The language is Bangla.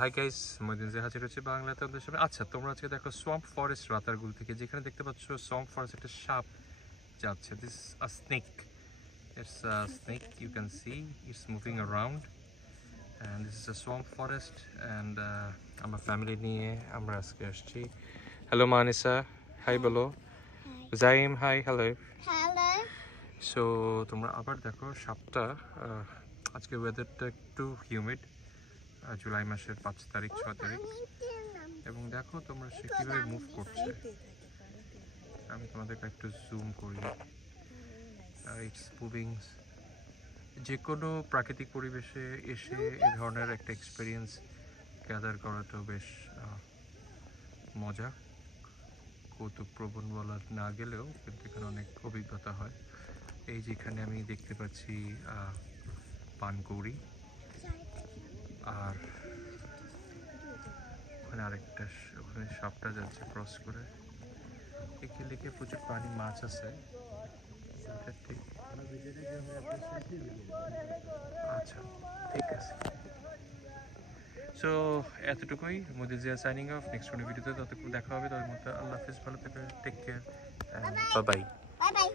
হাই গাইস, মইদিন যে হাজির হচ্ছে বাংলাতে আমাদের সামনে। আচ্ছা, তোমরা আজকে দেখো সোয়াম্প ফরেস্ট রাতারগুল থেকে, যেখানে দেখতে পাচ্ছ সোয়াম্প ফরেস্ট একটা সাপ যাচ্ছে। This a snake, it's a snake, you can see it's moving around and this is a swamp forest and আমার ফ্যামিলি নিয়ে আমরা আজকে আসছি। হ্যালো মানিসা, হাই বলো। Zaim, hi, hello. Hello. So তোমরা আবার দেখো সাপটা। আজকে ওয়েদারটা একটু হিউমিড, জুলাই মাসের 5 তারিখ 6 তারিখ, এবং দেখো তোমরা সে কীভাবে মুভ করছে। আমি তোমাদেরকে একটু জুম করি। It's moving. যে কোনো প্রাকৃতিক পরিবেশে এসে এ ধরনের একটা এক্সপিরিয়েন্স গ্যাদার করাটাও বেশ মজা, কৌতুকপ্রবণ বলা না গেলেও কিন্তু এখানে অনেক অভিজ্ঞতা হয়। এই যেখানে আমি দেখতে পাচ্ছি পানকৌড়ি, আর ওখানে আরেকটা, ওখানে সাপটা যাচ্ছে ক্রস করে। এখানে দেখে প্রচুর প্রাণী, মাছ আছে। এটা ঠিক, আচ্ছা ঠিক আছে। সো এতটুকুই, মোদির জিয়া সাইনিং অফ। নেক্সট কোনো ভিডিওতে ততক্ষণ দেখা হবে। তাদের মধ্যে আল্লাহ হাফিজ, ভালো থাকবে, take care, bye bye. Bye by.